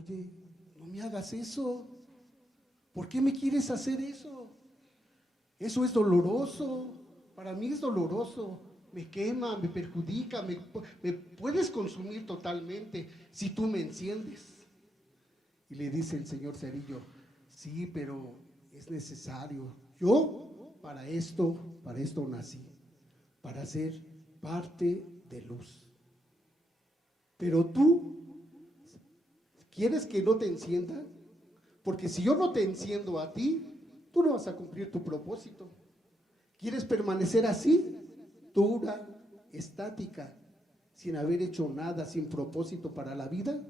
oye, no me hagas eso. ¿Por qué me quieres hacer eso? Eso es doloroso. Para mí es doloroso. Me quema, me perjudica, me puedes consumir totalmente si tú me enciendes. Y le dice el señor Cerillo, sí, pero es necesario. Yo para esto nací, para ser parte de luz. Pero tú, ¿quieres que no te encienda? Porque si yo no te enciendo a ti, tú no vas a cumplir tu propósito. ¿Quieres permanecer así? Dura, estática, sin haber hecho nada, sin propósito para la vida.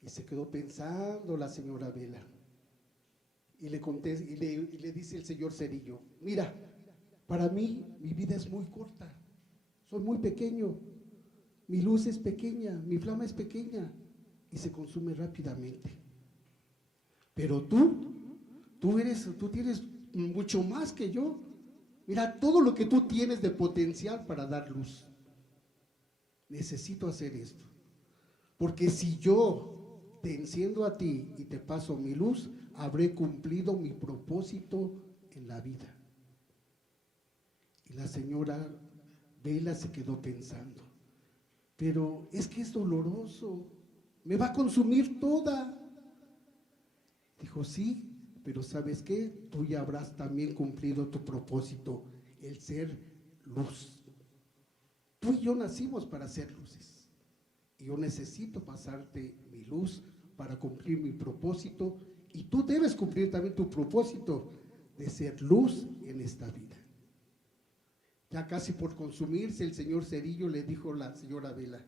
Y se quedó pensando la señora Vela. Y le dice el señor Cerillo, mira, para mí mi vida es muy corta, soy muy pequeño, mi luz es pequeña, mi flama es pequeña y se consume rápidamente. Pero tú tienes mucho más que yo. Mira todo lo que tú tienes de potencial para dar luz. Necesito hacer esto. Porque si yo te enciendo a ti y te paso mi luz, habré cumplido mi propósito en la vida. Y la señora Vela se quedó pensando, pero es que es doloroso, me va a consumir toda. Dijo, sí, pero ¿sabes qué? Tú ya habrás también cumplido tu propósito, el ser luz. Tú y yo nacimos para ser luces. Y yo necesito pasarte mi luz para cumplir mi propósito. Y tú debes cumplir también tu propósito de ser luz en esta vida. Ya casi por consumirse, el señor Cerillo le dijo a la señora Vela,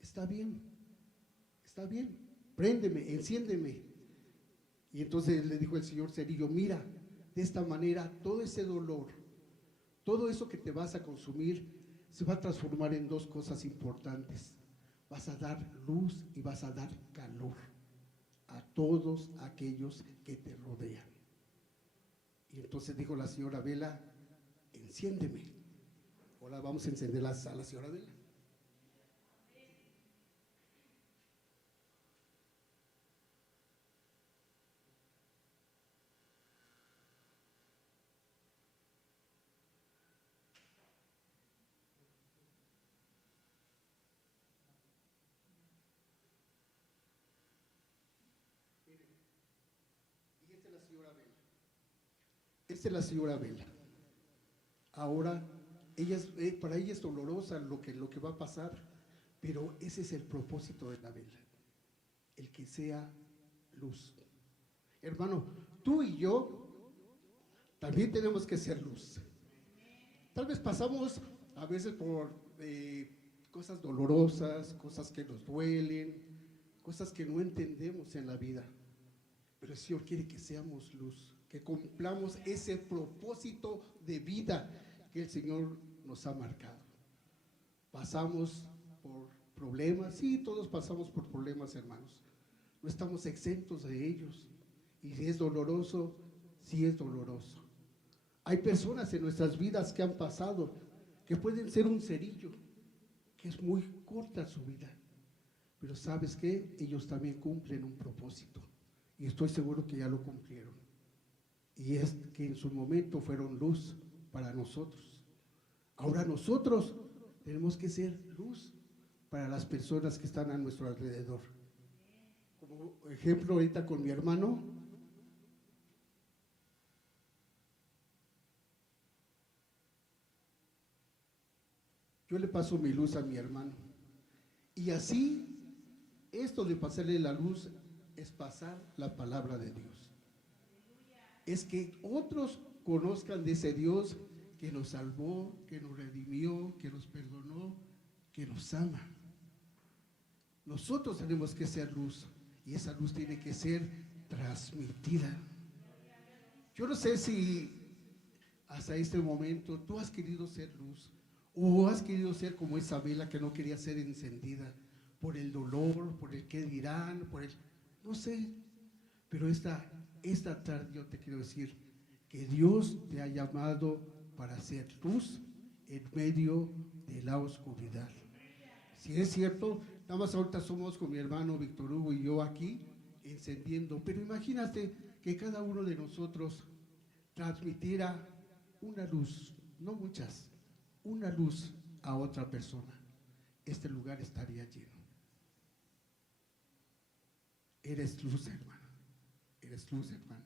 está bien, préndeme, enciéndeme. Y entonces le dijo el señor Cerillo, mira, de esta manera todo ese dolor, todo eso que te vas a consumir, se va a transformar en dos cosas importantes. Vas a dar luz y vas a dar calor a todos aquellos que te rodean. Y entonces dijo la señora Vela, enciéndeme. Ahora vamos a encender a la señora Vela. Y esta es la señora Vela. Esta es la señora Vela. Ahora, para ella es dolorosa lo que va a pasar, pero ese es el propósito de la vela, el que sea luz. Hermano, tú y yo también tenemos que ser luz. Tal vez pasamos a veces por cosas dolorosas, cosas que nos duelen, cosas que no entendemos en la vida, pero el Señor quiere que seamos luz, que cumplamos ese propósito de vida que el Señor nos ha marcado. Pasamos por problemas, sí, todos pasamos por problemas, hermanos. No estamos exentos de ellos. Y si es doloroso, sí es doloroso. Hay personas en nuestras vidas que han pasado, que pueden ser un cerillo, que es muy corta su vida. Pero ¿sabes qué? Ellos también cumplen un propósito. Y estoy seguro que ya lo cumplieron. Y es que en su momento fueron luz para nosotros. Ahora nosotros tenemos que ser luz para las personas que están a nuestro alrededor. Como ejemplo ahorita con mi hermano, yo le paso mi luz a mi hermano. Y así, esto de pasarle la luz es pasar la palabra de Dios. Es que otros conozcan de ese Dios que nos salvó, que nos redimió, que nos perdonó, que nos ama. Nosotros tenemos que ser luz y esa luz tiene que ser transmitida. Yo no sé si hasta este momento tú has querido ser luz o has querido ser como esa vela que no quería ser encendida por el dolor, por el qué dirán, no sé, pero esta tarde yo te quiero decir que Dios te ha llamado para ser luz en medio de la oscuridad. Si es cierto, Nada más ahorita somos con mi hermano Víctor Hugo y yo aquí encendiendo, pero imagínate que cada uno de nosotros transmitiera una luz, no muchas, una luz a otra persona. Este lugar estaría lleno. Eres luz, hermano. Eres luz, hermano.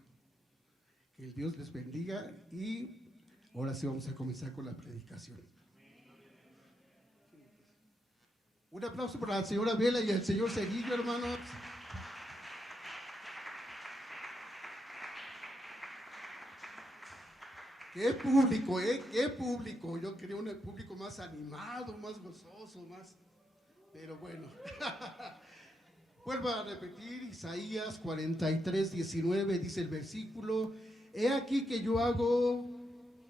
Que el Dios les bendiga y ahora sí vamos a comenzar con la predicación. Un aplauso para la señora Vela y el señor Seguillo, hermanos. Qué público, qué público. Yo quería un público más animado, más gozoso, más. Pero bueno. Vuelvo a repetir, Isaías 43, 19, dice el versículo: he aquí que yo hago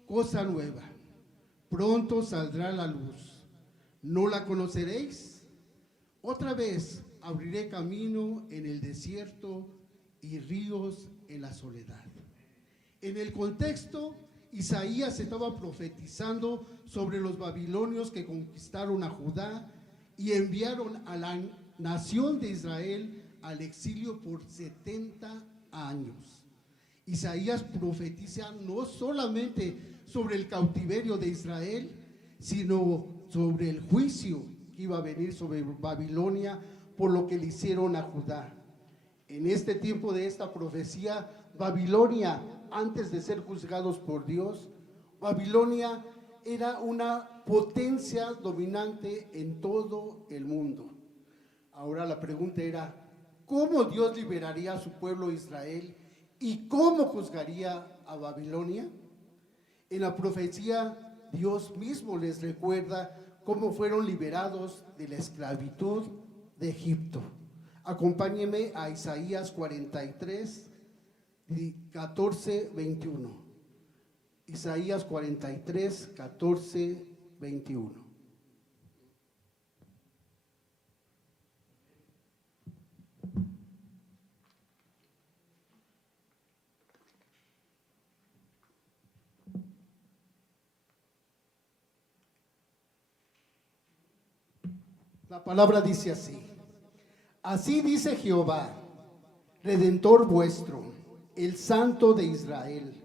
cosa nueva, pronto saldrá la luz, ¿no la conoceréis? Otra vez abriré camino en el desierto y ríos en la soledad. En el contexto, Isaías estaba profetizando sobre los babilonios que conquistaron a Judá y enviaron a la nación de Israel al exilio por 70 años. Isaías profetiza no solamente sobre el cautiverio de Israel, sino sobre el juicio que iba a venir sobre Babilonia por lo que le hicieron a Judá. En este tiempo de esta profecía, Babilonia, antes de ser juzgados por Dios, Babilonia era una potencia dominante en todo el mundo. Ahora la pregunta era, ¿cómo Dios liberaría a su pueblo Israel y cómo juzgaría a Babilonia? En la profecía, Dios mismo les recuerda cómo fueron liberados de la esclavitud de Egipto. Acompáñenme a Isaías 43, 14, 21. Isaías 43, 14, 21. La palabra dice así: así dice Jehová, Redentor vuestro, el Santo de Israel.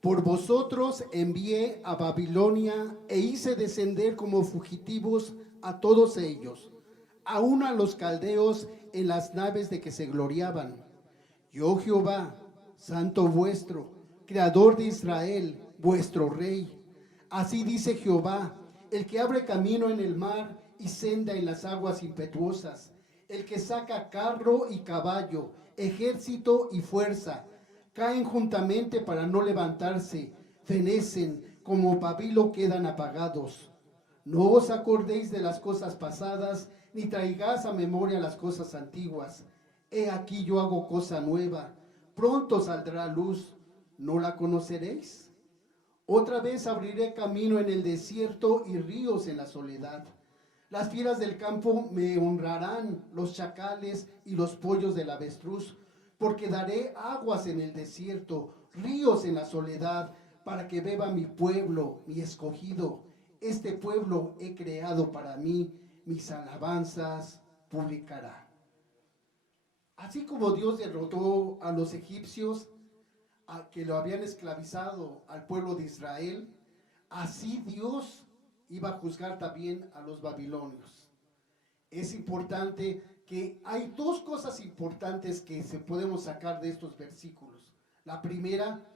Por vosotros envié a Babilonia e hice descender como fugitivos a todos ellos, aun a los caldeos en las naves de que se gloriaban. Yo Jehová, Santo vuestro, Creador de Israel, vuestro Rey. Así dice Jehová, el que abre camino en el mar y senda en las aguas impetuosas, el que saca carro y caballo, ejército y fuerza, caen juntamente para no levantarse, fenecen, como pabilo quedan apagados. No os acordéis de las cosas pasadas, ni traigáis a memoria las cosas antiguas. He aquí yo hago cosa nueva, pronto saldrá luz, ¿no la conoceréis? Otra vez abriré camino en el desierto y ríos en la soledad. Las fieras del campo me honrarán, los chacales y los pollos del avestruz, porque daré aguas en el desierto, ríos en la soledad, para que beba mi pueblo, mi escogido. Este pueblo he creado para mí, mis alabanzas publicará. Así como Dios derrotó a los egipcios, a que lo habían esclavizado al pueblo de Israel, así Dios iba a juzgar también a los babilonios. Es importante que hay dos cosas importantes que se podemos sacar de estos versículos. La primera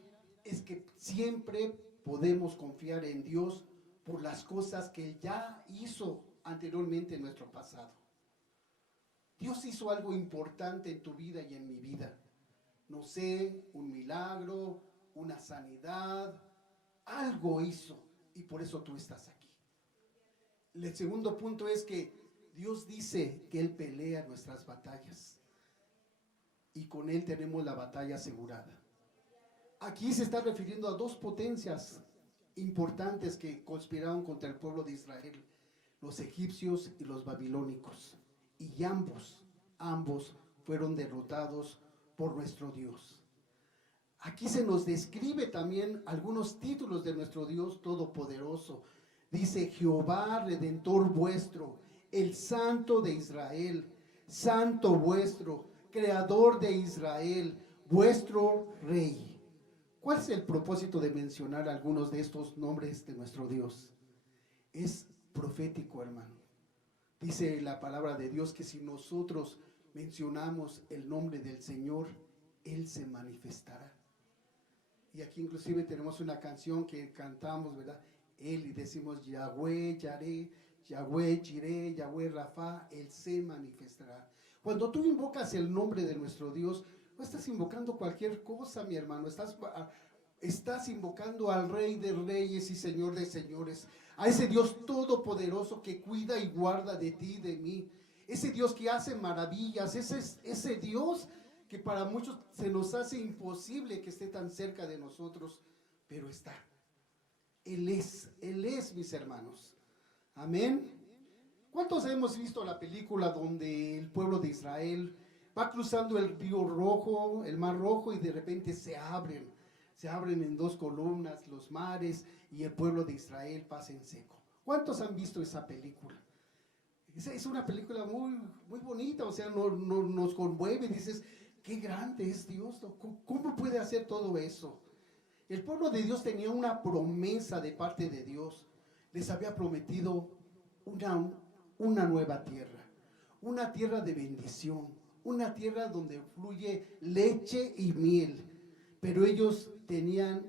es que siempre podemos confiar en Dios por las cosas que Él ya hizo anteriormente en nuestro pasado. Dios hizo algo importante en tu vida y en mi vida. No sé, un milagro, una sanidad, algo hizo y por eso tú estás aquí. El segundo punto es que Dios dice que Él pelea nuestras batallas y con Él tenemos la batalla asegurada. Aquí se está refiriendo a dos potencias importantes que conspiraron contra el pueblo de Israel, los egipcios y los babilónicos, y ambos fueron derrotados por nuestro Dios. Aquí se nos describe también algunos títulos de nuestro Dios todopoderoso. Dice: Jehová, Redentor vuestro, el Santo de Israel, Santo vuestro, Creador de Israel, vuestro Rey. ¿Cuál es el propósito de mencionar algunos de estos nombres de nuestro Dios? Es profético, hermano. Dice la palabra de Dios que si nosotros mencionamos el nombre del Señor, Él se manifestará. Y aquí inclusive tenemos una canción que cantamos, ¿verdad? Él, y decimos Yahweh, Yareh, Yahweh, Jireh, Yahweh, Rafa, Él se manifestará. Cuando tú invocas el nombre de nuestro Dios, no estás invocando cualquier cosa, mi hermano, estás invocando al Rey de Reyes y Señor de Señores, a ese Dios todopoderoso que cuida y guarda de ti y de mí, ese Dios que hace maravillas, ese Dios que para muchos se nos hace imposible que esté tan cerca de nosotros, pero está. Él es, mis hermanos. Amén. ¿Cuántos hemos visto la película donde el pueblo de Israel va cruzando el río Rojo, el mar Rojo, y de repente se abren en dos columnas los mares y el pueblo de Israel pasa en seco? ¿Cuántos han visto esa película? Es una película muy, muy bonita, o sea, nos conmueve, dices, qué grande es Dios, ¿cómo puede hacer todo eso? El pueblo de Dios tenía una promesa de parte de Dios, les había prometido una nueva tierra, una tierra de bendición, una tierra donde fluye leche y miel, pero ellos tenían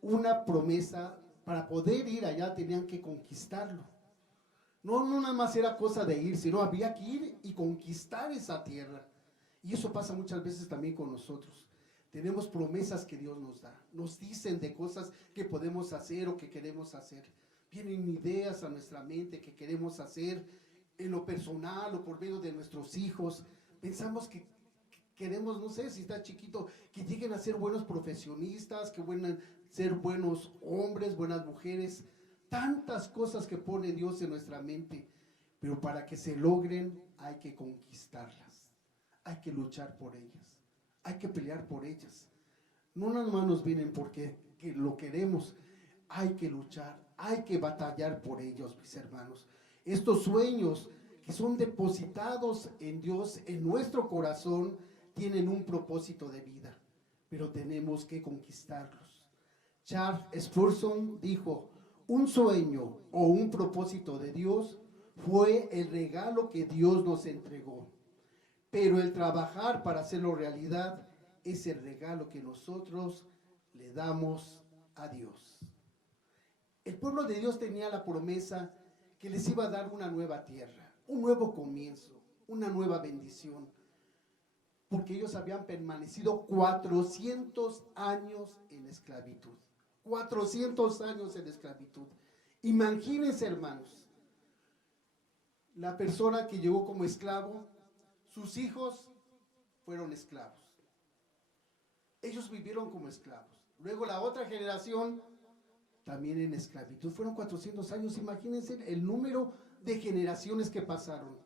una promesa. Para poder ir allá tenían que conquistarlo. No nada más era cosa de ir, sino había que ir y conquistar esa tierra. Y eso pasa muchas veces también con nosotros. Tenemos promesas que Dios nos da, nos dicen de cosas que podemos hacer o que queremos hacer. Vienen ideas a nuestra mente que queremos hacer en lo personal o por medio de nuestros hijos. Pensamos que queremos, no sé, si está chiquito, que lleguen a ser buenos profesionistas, que puedan ser buenos hombres, buenas mujeres. Tantas cosas que pone Dios en nuestra mente, pero para que se logren hay que conquistarlas, hay que luchar por ellas, hay que pelear por ellas. No nada más nos vienen porque lo queremos, hay que luchar, hay que batallar por ellos, mis hermanos. Estos sueños que son depositados en Dios, en nuestro corazón, tienen un propósito de vida, pero tenemos que conquistarlos. Charles Spurgeon dijo: un sueño o un propósito de Dios fue el regalo que Dios nos entregó, pero el trabajar para hacerlo realidad es el regalo que nosotros le damos a Dios. El pueblo de Dios tenía la promesa que les iba a dar una nueva tierra, un nuevo comienzo, una nueva bendición, porque ellos habían permanecido 400 años en esclavitud. 400 años en esclavitud. Imagínense, hermanos, la persona que llegó como esclavo, sus hijos fueron esclavos. Ellos vivieron como esclavos. Luego la otra generación también en esclavitud. Fueron 400 años, imagínense el número de generaciones que pasaron.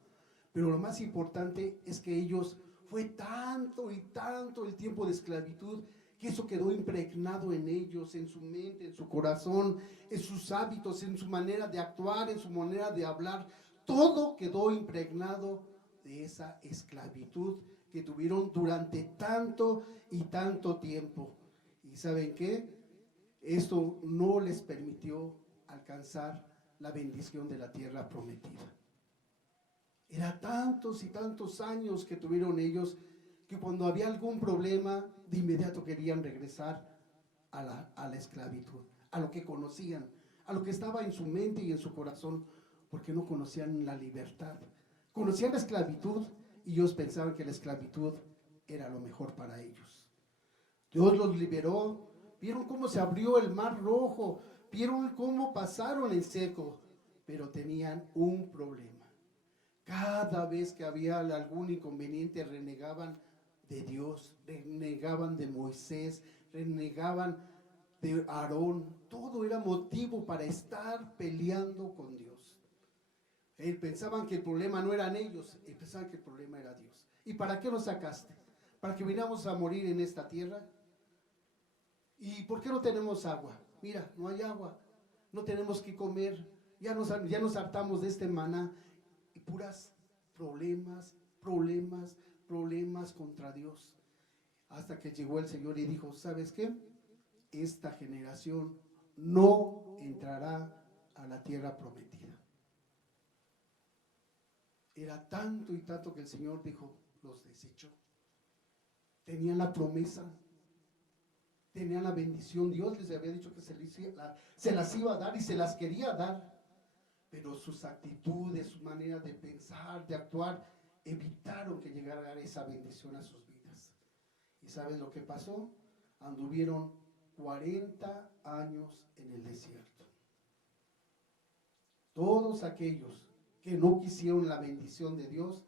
Pero lo más importante es que ellos, fue tanto y tanto el tiempo de esclavitud, que eso quedó impregnado en ellos, en su mente, en su corazón, en sus hábitos, en su manera de actuar, en su manera de hablar. Todo quedó impregnado de esa esclavitud que tuvieron durante tanto y tanto tiempo. ¿Y saben qué? Esto no les permitió alcanzar la bendición de la tierra prometida. Era tantos y tantos años que tuvieron ellos, que cuando había algún problema, de inmediato querían regresar a la esclavitud, a lo que conocían, a lo que estaba en su mente y en su corazón, porque no conocían la libertad. Conocían la esclavitud y ellos pensaban que la esclavitud era lo mejor para ellos. Dios los liberó, vieron cómo se abrió el mar Rojo, vieron cómo pasaron en seco, pero tenían un problema. Cada vez que había algún inconveniente renegaban de Dios, renegaban de Moisés, renegaban de Aarón. Todo era motivo para estar peleando con Dios. Pensaban que el problema no eran ellos, pensaban que el problema era Dios. ¿Y para qué nos sacaste? ¿Para que viniéramos a morir en esta tierra? ¿Y por qué no tenemos agua? Mira, no hay agua, no tenemos que comer, ya nos hartamos de este maná. y puras problemas, problemas, problemas contra Dios. Hasta que llegó el Señor y dijo, ¿sabes qué? Esta generación no entrará a la tierra prometida. Era tanto y tanto que el Señor dijo, los desechó. Tenían la promesa, tenían la bendición. Dios les había dicho que se las iba a dar y se las quería dar. Pero sus actitudes, su manera de pensar, de actuar, evitaron que llegara esa bendición a sus vidas. ¿Y sabes lo que pasó? Anduvieron 40 años en el desierto. Todos aquellos que no quisieron la bendición de Dios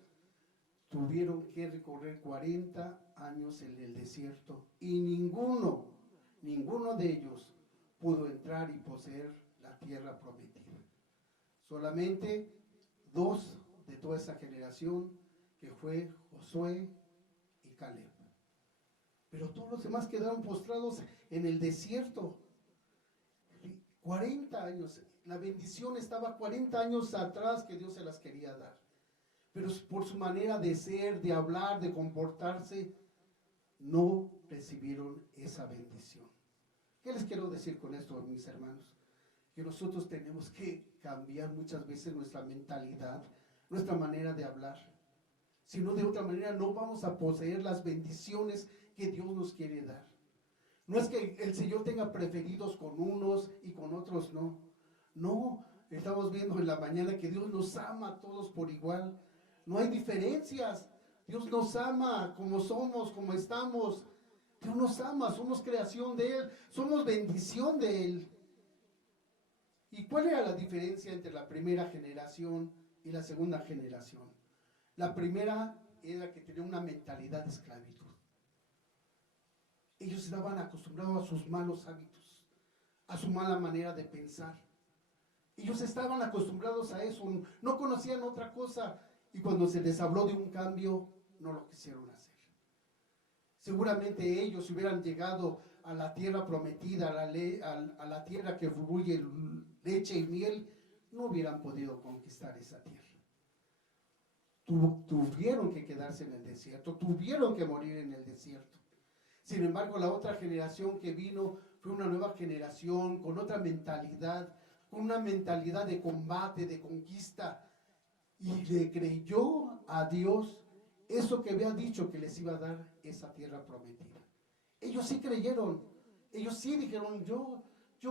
tuvieron que recorrer 40 años en el desierto y ninguno de ellos pudo entrar y poseer la tierra prometida. Solamente 2 de toda esa generación, que fue Josué y Caleb. Pero todos los demás quedaron postrados en el desierto. 40 años, la bendición estaba 40 años atrás que Dios se las quería dar. Pero por su manera de ser, de hablar, de comportarse, no recibieron esa bendición. ¿Qué les quiero decir con esto, mis hermanos? Que nosotros tenemos que cambiar muchas veces nuestra mentalidad, nuestra manera de hablar. Si no, de otra manera no vamos a poseer las bendiciones que Dios nos quiere dar. No es que el Señor tenga preferidos con unos y con otros no. No, estamos viendo en la mañana que Dios nos ama a todos por igual. No hay diferencias. Dios nos ama como somos, como estamos. Dios nos ama, somos creación de Él, somos bendición de Él. ¿Y cuál era la diferencia entre la primera generación y la segunda generación? La primera era que tenía una mentalidad de esclavitud. Ellos estaban acostumbrados a sus malos hábitos, a su mala manera de pensar. Ellos estaban acostumbrados a eso, no conocían otra cosa, y cuando se les habló de un cambio, no lo quisieron hacer. Seguramente ellos hubieran llegado a la tierra prometida, a la tierra que fluye leche y miel, no hubieran podido conquistar esa tierra. Tuvieron que quedarse en el desierto, tuvieron que morir en el desierto. Sin embargo, la otra generación que vino fue una nueva generación con otra mentalidad, con una mentalidad de combate, de conquista, y le creyó a Dios eso que había dicho que les iba a dar esa tierra prometida. Ellos sí creyeron, ellos sí dijeron, yo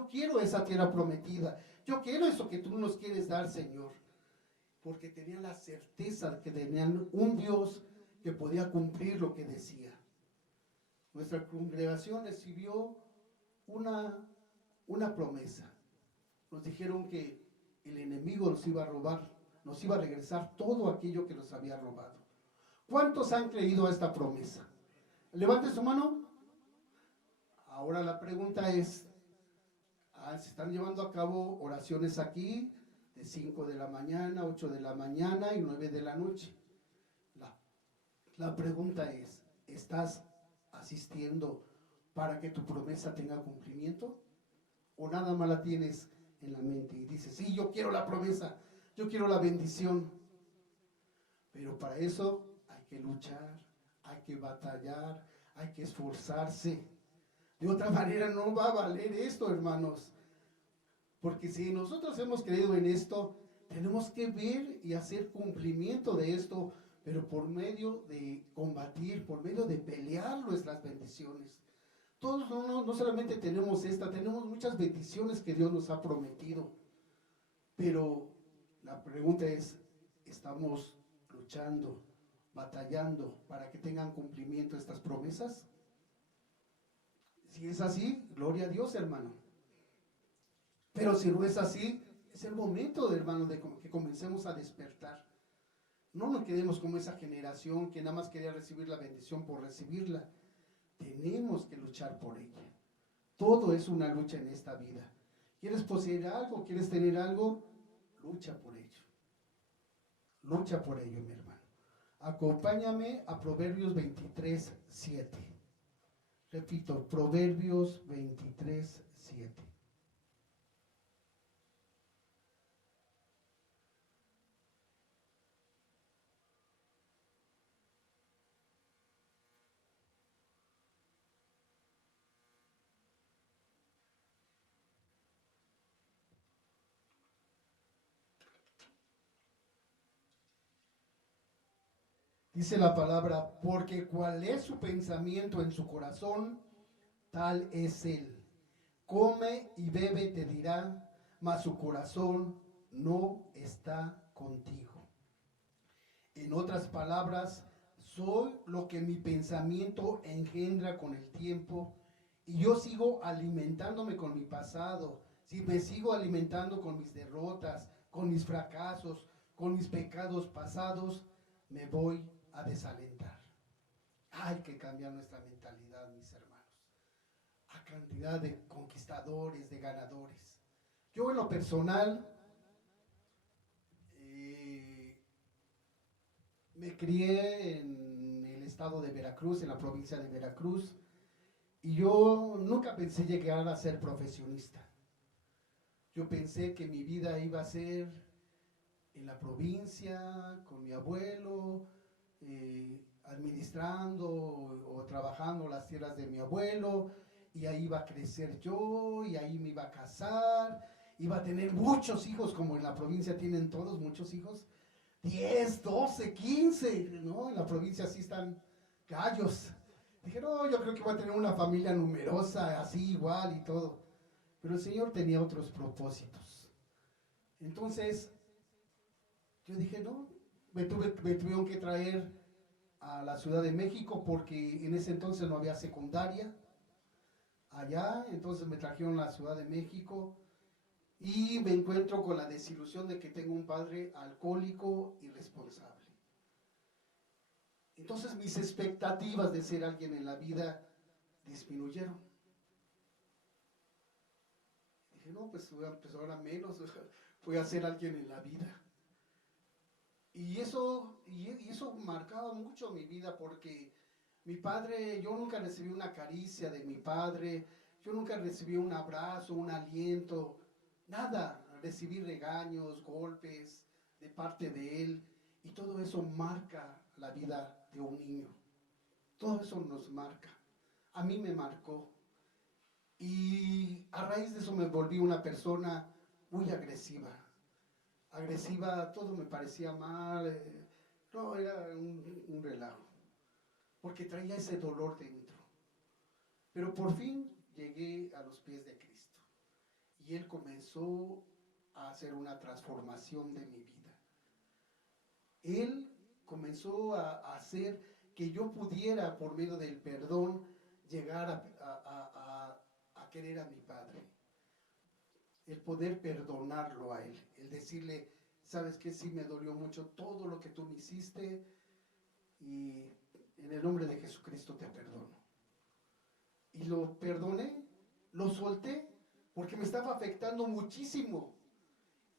quiero esa tierra prometida, yo quiero eso que tú nos quieres dar, Señor, porque tenían la certeza de que tenían un Dios que podía cumplir lo que decía. Nuestra congregación recibió una promesa. Nos dijeron que el enemigo nos iba a robar, nos iba a regresar todo aquello que nos había robado. ¿Cuántos han creído a esta promesa? Levante su mano. Ahora la pregunta es, se están llevando a cabo oraciones aquí de 5 de la mañana, 8 de la mañana y 9 de la noche. La pregunta es, ¿estás asistiendo para que tu promesa tenga cumplimiento? ¿O nada más la tienes en la mente y dices, sí, yo quiero la promesa, yo quiero la bendición? Pero para eso hay que luchar, hay que batallar, hay que esforzarse. De otra manera no va a valer esto, hermanos. Porque si nosotros hemos creído en esto, tenemos que ver y hacer cumplimiento de esto, pero por medio de combatir, por medio de pelear nuestras bendiciones. Todos no solamente tenemos esta, tenemos muchas bendiciones que Dios nos ha prometido. Pero la pregunta es, ¿estamos luchando, batallando para que tengan cumplimiento estas promesas? Si es así, gloria a Dios, hermano. Pero si no es así, es el momento, hermano, de que comencemos a despertar. No nos quedemos como esa generación que nada más quería recibir la bendición por recibirla. Tenemos que luchar por ella. Todo es una lucha en esta vida. ¿Quieres poseer algo? ¿Quieres tener algo? Lucha por ello. Lucha por ello, mi hermano. Acompáñame a Proverbios 23:7. Repito, Proverbios 23:7. Dice la palabra, porque cuál es su pensamiento en su corazón, tal es él. Come y bebe, te dirá, mas su corazón no está contigo. En otras palabras, soy lo que mi pensamiento engendra con el tiempo, y yo sigo alimentándome con mi pasado, si me sigo alimentando con mis derrotas, con mis fracasos, con mis pecados pasados, me voy a desalentar. Hay que cambiar nuestra mentalidad, mis hermanos, a cantidad de conquistadores, de ganadores. Yo en lo personal me crié en el estado de Veracruz, en la provincia de Veracruz, y yo nunca pensé llegar a ser profesionista. Yo pensé que mi vida iba a ser en la provincia, con mi abuelo, administrando o trabajando las tierras de mi abuelo, y ahí iba a crecer yo, y ahí me iba a casar, iba a tener muchos hijos, como en la provincia tienen todos muchos hijos, 10, 12, 15, ¿no? En la provincia sí están gallos. Dije, no, yo creo que voy a tener una familia numerosa, así igual y todo. Pero el Señor tenía otros propósitos. Entonces, yo dije, no, me tuvieron que traer a la Ciudad de México porque en ese entonces no había secundaria allá, entonces me trajeron a la Ciudad de México y me encuentro con la desilusión de que tengo un padre alcohólico irresponsable. Entonces mis expectativas de ser alguien en la vida disminuyeron. Dije, no, pues ahora menos, voy a ser alguien en la vida. Y eso marcaba mucho mi vida porque mi padre, yo nunca recibí una caricia de mi padre, yo nunca recibí un abrazo, un aliento, nada. Recibí regaños, golpes de parte de él, y todo eso marca la vida de un niño. Todo eso nos marca. A mí me marcó. Y a raíz de eso me volví una persona muy agresiva. Agresiva, todo me parecía mal. No, era un relajo. Porque traía ese dolor dentro. Pero por fin llegué a los pies de Cristo. Y Él comenzó a hacer una transformación de mi vida. Él comenzó a hacer que yo pudiera, por medio del perdón, llegar a querer a mi Padre. El poder perdonarlo a Él. El decirle, ¿sabes qué? Sí me dolió mucho todo lo que tú me hiciste y en el nombre de Jesucristo te perdono. Y lo perdoné, lo solté, porque me estaba afectando muchísimo.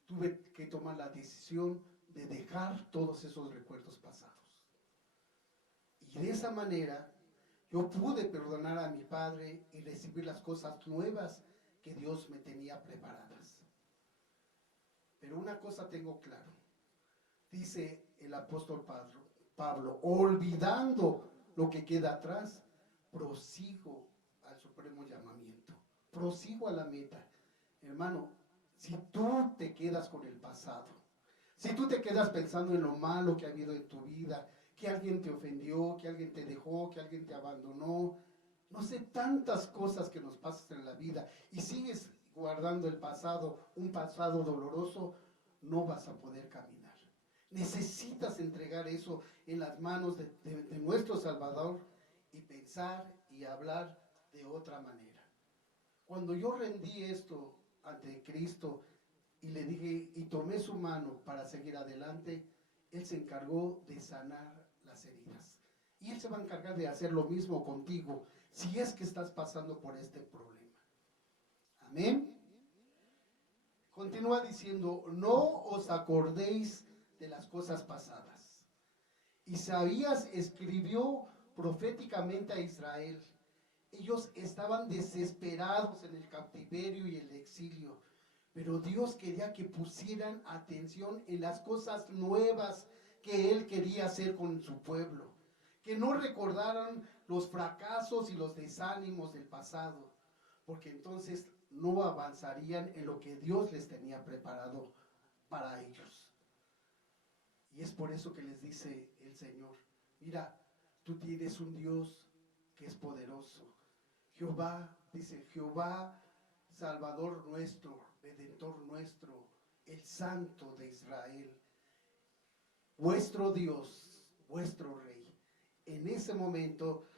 Tuve que tomar la decisión de dejar todos esos recuerdos pasados. Y de esa manera yo pude perdonar a mi padre y recibir las cosas nuevas que Dios me tenía preparadas. Pero una cosa tengo claro. Dice el apóstol Pablo, olvidando lo que queda atrás, prosigo al supremo llamamiento, prosigo a la meta. Hermano, si tú te quedas con el pasado, si tú te quedas pensando en lo malo que ha habido en tu vida, que alguien te ofendió, que alguien te dejó, que alguien te abandonó, no sé, tantas cosas que nos pasan en la vida, y sigues guardando el pasado, un pasado doloroso, no vas a poder caminar. Necesitas entregar eso en las manos de nuestro Salvador y pensar y hablar de otra manera. Cuando yo rendí esto ante Cristo y le dije y tomé su mano para seguir adelante, Él se encargó de sanar las heridas. Y Él se va a encargar de hacer lo mismo contigo si es que estás pasando por este problema. Amén. Continúa diciendo, no os acordéis de las cosas pasadas. Isaías escribió proféticamente a Israel. Ellos estaban desesperados en el cautiverio y el exilio, pero Dios quería que pusieran atención en las cosas nuevas que Él quería hacer con su pueblo, que no recordaran los fracasos y los desánimos del pasado, porque entonces no avanzarían en lo que Dios les tenía preparado para ellos. Y es por eso que les dice el Señor, Mira, tú tienes un Dios que es poderoso. Jehová, dice, Jehová, Salvador nuestro, Redentor nuestro, el Santo de Israel, vuestro Dios, vuestro Rey. En ese momento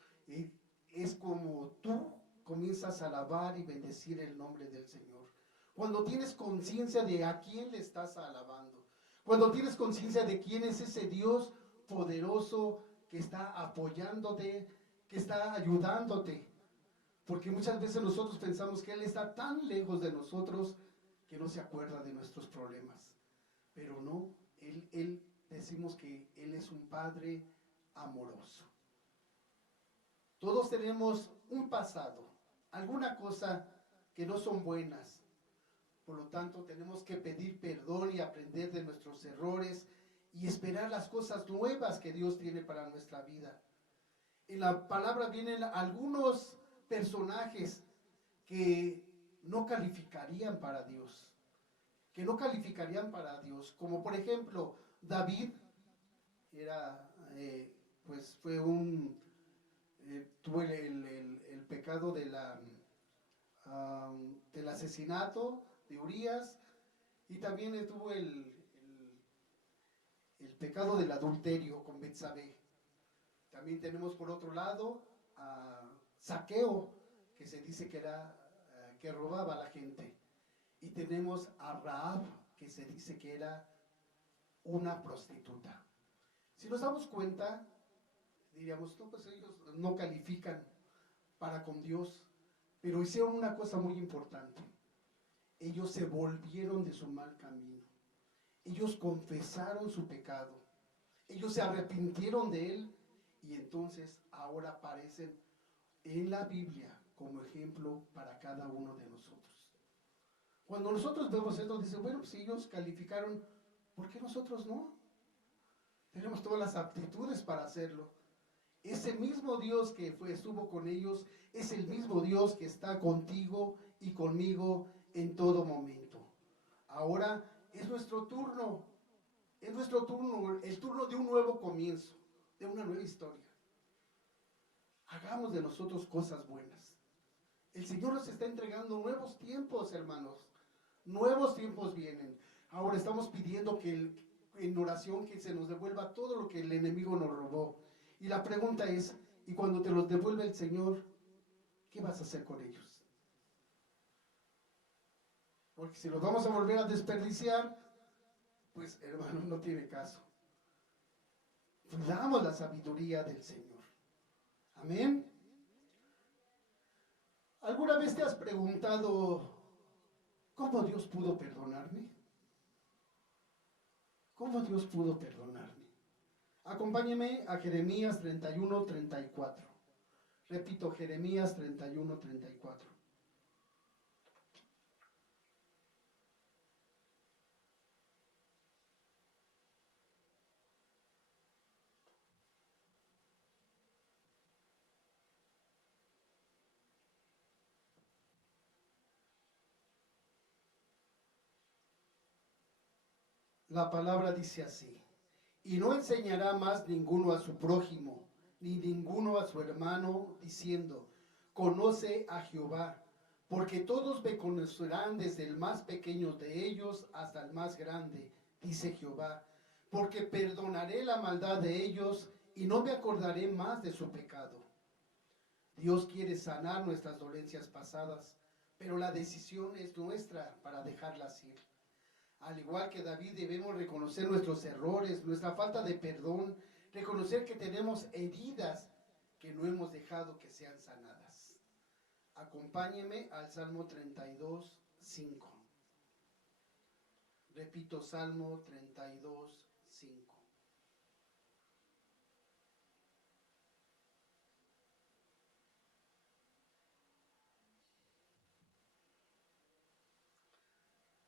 es como tú comienzas a alabar y bendecir el nombre del Señor. Cuando tienes conciencia de a quién le estás alabando, cuando tienes conciencia de quién es ese Dios poderoso que está apoyándote, que está ayudándote. Porque muchas veces nosotros pensamos que Él está tan lejos de nosotros que no se acuerda de nuestros problemas. Pero no, Él decimos que Él es un Padre amoroso. Todos tenemos un pasado, alguna cosa que no son buenas. Por lo tanto, tenemos que pedir perdón y aprender de nuestros errores y esperar las cosas nuevas que Dios tiene para nuestra vida. En la palabra vienen algunos personajes que no calificarían para Dios, como por ejemplo David, era, pues fue tuvo el pecado del asesinato de Urías, y también tuvo el pecado del adulterio con Betsabé. También tenemos por otro lado a Zaqueo, que se dice que que robaba a la gente. Y tenemos a Rahab, que se dice que era una prostituta. Si nos damos cuenta, diríamos, no, pues ellos no califican para con Dios, pero hicieron una cosa muy importante. Ellos se volvieron de su mal camino. Ellos confesaron su pecado. Ellos se arrepintieron de él y entonces ahora aparecen en la Biblia como ejemplo para cada uno de nosotros. Cuando nosotros vemos esto, dicen, bueno, pues si ellos calificaron, ¿por qué nosotros no? Tenemos todas las aptitudes para hacerlo. Ese mismo Dios que estuvo con ellos es el mismo Dios que está contigo y conmigo en todo momento. Ahora es nuestro turno, el turno de un nuevo comienzo, de una nueva historia. Hagamos de nosotros cosas buenas. El Señor nos está entregando nuevos tiempos, hermanos. Nuevos tiempos vienen. Ahora estamos pidiendo en oración que se nos devuelva todo lo que el enemigo nos robó. Y la pregunta es, ¿y cuando te los devuelve el Señor, qué vas a hacer con ellos? Porque si los vamos a volver a desperdiciar, pues hermano, no tiene caso. Pidamos la sabiduría del Señor. Amén. ¿Alguna vez te has preguntado cómo Dios pudo perdonarme? ¿Cómo Dios pudo perdonarme? Acompáñeme a Jeremías 31:34. Repito, Jeremías 31:34. La palabra dice así: y no enseñará más ninguno a su prójimo, ni ninguno a su hermano, diciendo, conoce a Jehová, porque todos me conocerán desde el más pequeño de ellos hasta el más grande, dice Jehová, porque perdonaré la maldad de ellos y no me acordaré más de su pecado. Dios quiere sanar nuestras dolencias pasadas, pero la decisión es nuestra para dejarlas ir. Al igual que David, debemos reconocer nuestros errores, nuestra falta de perdón, reconocer que tenemos heridas que no hemos dejado que sean sanadas. Acompáñeme al Salmo 32:5. Repito, Salmo 32:5.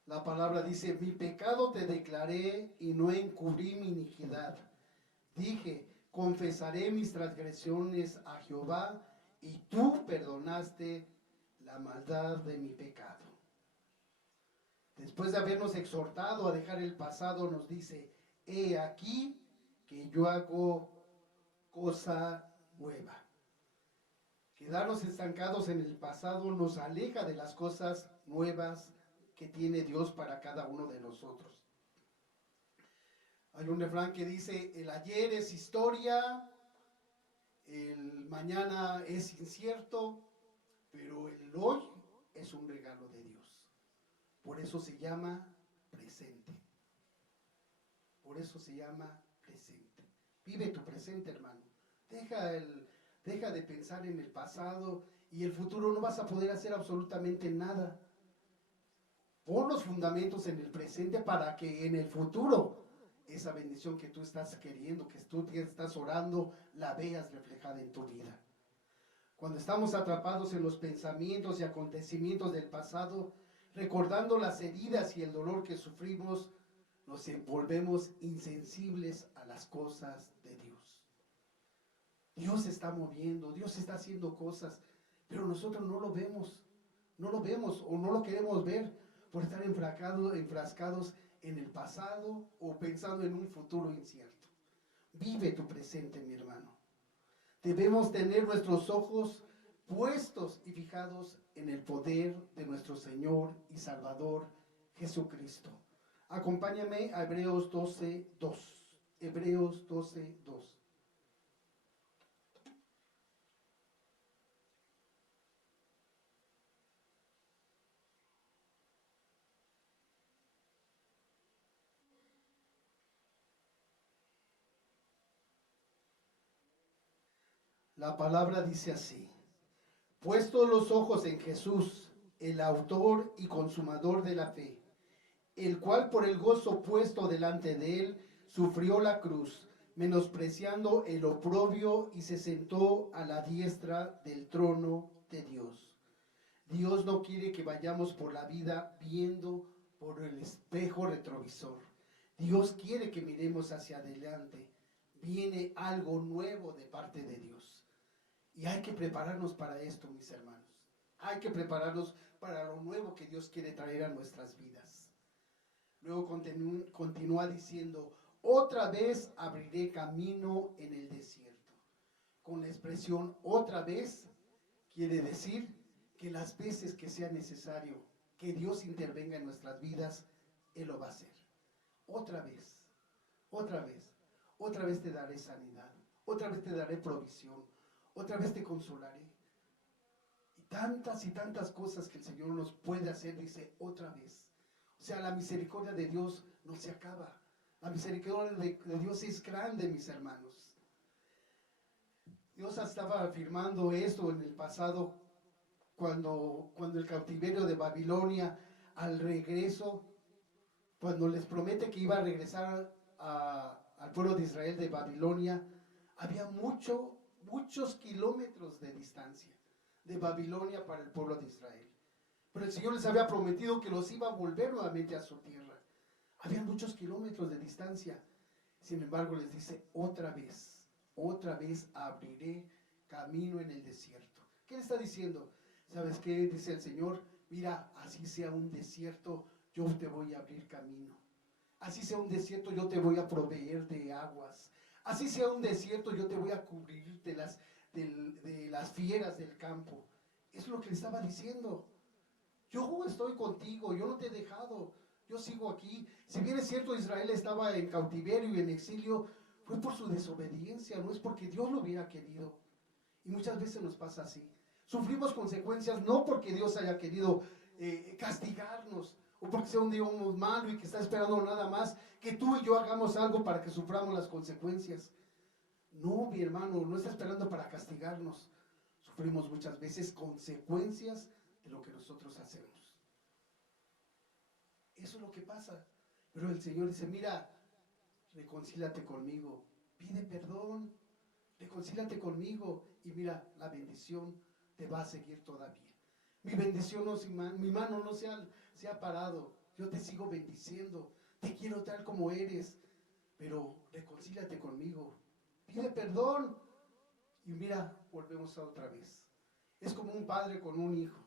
La palabra dice, mi pecado te declaré y no encubrí mi iniquidad. Dije, confesaré mis transgresiones a Jehová y tú perdonaste la maldad de mi pecado. Después de habernos exhortado a dejar el pasado, nos dice, he aquí que yo hago cosa nueva. Quedarnos estancados en el pasado nos aleja de las cosas nuevas que tiene Dios para cada uno de nosotros. Hay un refrán que dice, el ayer es historia, el mañana es incierto, pero el hoy es un regalo de Dios. Por eso se llama presente. Por eso se llama presente. Vive tu presente, hermano. Deja de pensar en el pasado y el futuro. No vas a poder hacer absolutamente nada. Pon los fundamentos en el presente para que en el futuro esa bendición que tú estás queriendo, que tú estás orando, la veas reflejada en tu vida. Cuando estamos atrapados en los pensamientos y acontecimientos del pasado, recordando las heridas y el dolor que sufrimos, nos volvemos insensibles a las cosas de Dios. Dios se está moviendo, Dios está haciendo cosas, pero nosotros no lo vemos o no lo queremos ver por estar enfrascados en el pasado o pensando en un futuro incierto. Vive tu presente, mi hermano. Debemos tener nuestros ojos puestos y fijados en el poder de nuestro Señor y Salvador Jesucristo. Acompáñame a Hebreos 12:2. Hebreos 12:2. La palabra dice así: puestos los ojos en Jesús, el autor y consumador de la fe, el cual por el gozo puesto delante de él sufrió la cruz, menospreciando el oprobio, y se sentó a la diestra del trono de Dios. Dios no quiere que vayamos por la vida viendo por el espejo retrovisor. Dios quiere que miremos hacia adelante. Viene algo nuevo de parte de Dios. Y hay que prepararnos para esto, mis hermanos. Hay que prepararnos para lo nuevo que Dios quiere traer a nuestras vidas. Luego continúa diciendo, otra vez abriré camino en el desierto. Con la expresión otra vez, quiere decir que las veces que sea necesario que Dios intervenga en nuestras vidas, Él lo va a hacer. Otra vez, otra vez, otra vez te daré sanidad, otra vez te daré provisión, otra vez te consolaré. Y tantas cosas que el Señor nos puede hacer, dice otra vez. O sea, la misericordia de Dios no se acaba. La misericordia de Dios es grande, mis hermanos. Dios estaba afirmando esto en el pasado, cuando el cautiverio de Babilonia, al regreso, cuando les promete que iba a regresar al pueblo de Israel de Babilonia, había muchos kilómetros de distancia de Babilonia para el pueblo de Israel. Pero el Señor les había prometido que los iba a volver nuevamente a su tierra. Había muchos kilómetros de distancia. Sin embargo, les dice, otra vez abriré camino en el desierto. ¿Qué le está diciendo? ¿Sabes qué? Dice el Señor, mira, así sea un desierto, yo te voy a abrir camino. Así sea un desierto, yo te voy a proveer de aguas. Así sea un desierto, yo te voy a cubrir de las fieras del campo. Eso es lo que le estaba diciendo. Yo estoy contigo, yo no te he dejado, yo sigo aquí. Si bien es cierto, Israel estaba en cautiverio y en exilio, fue por su desobediencia, no es porque Dios lo hubiera querido. Y muchas veces nos pasa así. Sufrimos consecuencias no porque Dios haya querido castigarnos, o porque sea un Dios malo y que está esperando nada más que tú y yo hagamos algo para que suframos las consecuencias. No, mi hermano, no está esperando para castigarnos. Sufrimos muchas veces consecuencias de lo que nosotros hacemos. Eso es lo que pasa. Pero el Señor dice, mira, reconcílate conmigo, pide perdón, reconcílate conmigo y mira, la bendición te va a seguir todavía. Mi bendición, mi mano no se ha parado, yo te sigo bendiciendo, te quiero tal como eres, pero reconcílate conmigo, pide perdón y mira, volvemos a otra vez. Es como un padre con un hijo.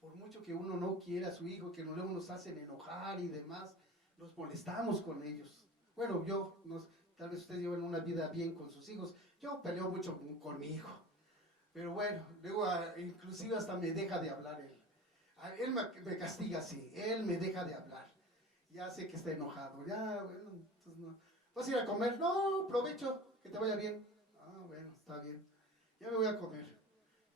Por mucho que uno no quiera a su hijo, que luego nos hacen enojar y demás, nos molestamos con ellos. Bueno, tal vez ustedes llevan una vida bien con sus hijos, Yo peleo mucho con mi hijo, pero bueno, luego inclusive hasta me deja de hablar él. Él me castiga así, él me deja de hablar. Ya sé que está enojado, ya, bueno, entonces no. ¿Vas a ir a comer? No, provecho, que te vaya bien. Ah, bueno, está bien, ya me voy a comer.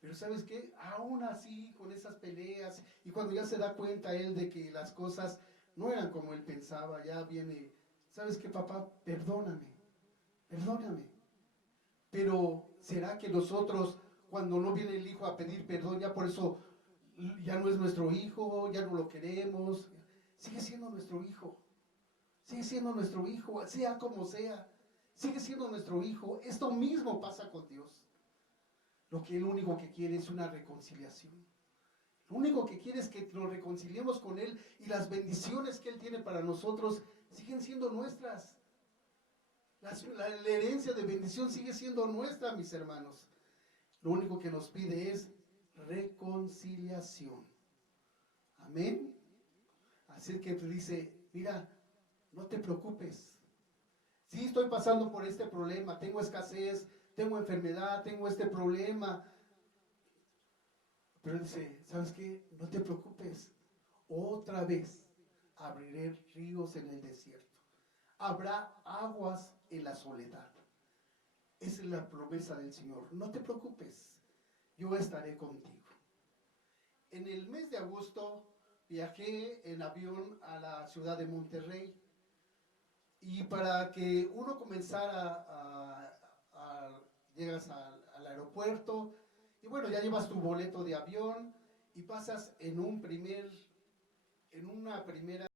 Pero ¿sabes qué? Aún así, con esas peleas, y cuando ya se da cuenta él de que las cosas no eran como él pensaba, ya viene, ¿sabes qué, papá? Perdóname, perdóname. Pero ¿será que nosotros, cuando no viene el hijo a pedir perdón, ya por eso ya no es nuestro hijo, ya no lo queremos? Sigue siendo nuestro hijo, sigue siendo nuestro hijo, sea como sea, sigue siendo nuestro hijo. Esto mismo pasa con Dios. Lo que Él único que quiere es una reconciliación. Lo único que quiere es que nos reconciliemos con Él y las bendiciones que Él tiene para nosotros siguen siendo nuestras. La herencia de bendición sigue siendo nuestra, mis hermanos. Lo único que nos pide es reconciliación. Amén. Así que te dice, mira, no te preocupes. Sí, estoy pasando por este problema, tengo escasez, tengo enfermedad, tengo este problema. Pero dice, ¿sabes qué? No te preocupes. Otra vez abriré ríos en el desierto. Habrá aguas en la soledad. Esa es la promesa del Señor. No te preocupes, yo estaré contigo. En el mes de agosto viajé en avión a la ciudad de Monterrey. Y para que uno comenzara llegas al aeropuerto y bueno, ya llevas tu boleto de avión y pasas en una primera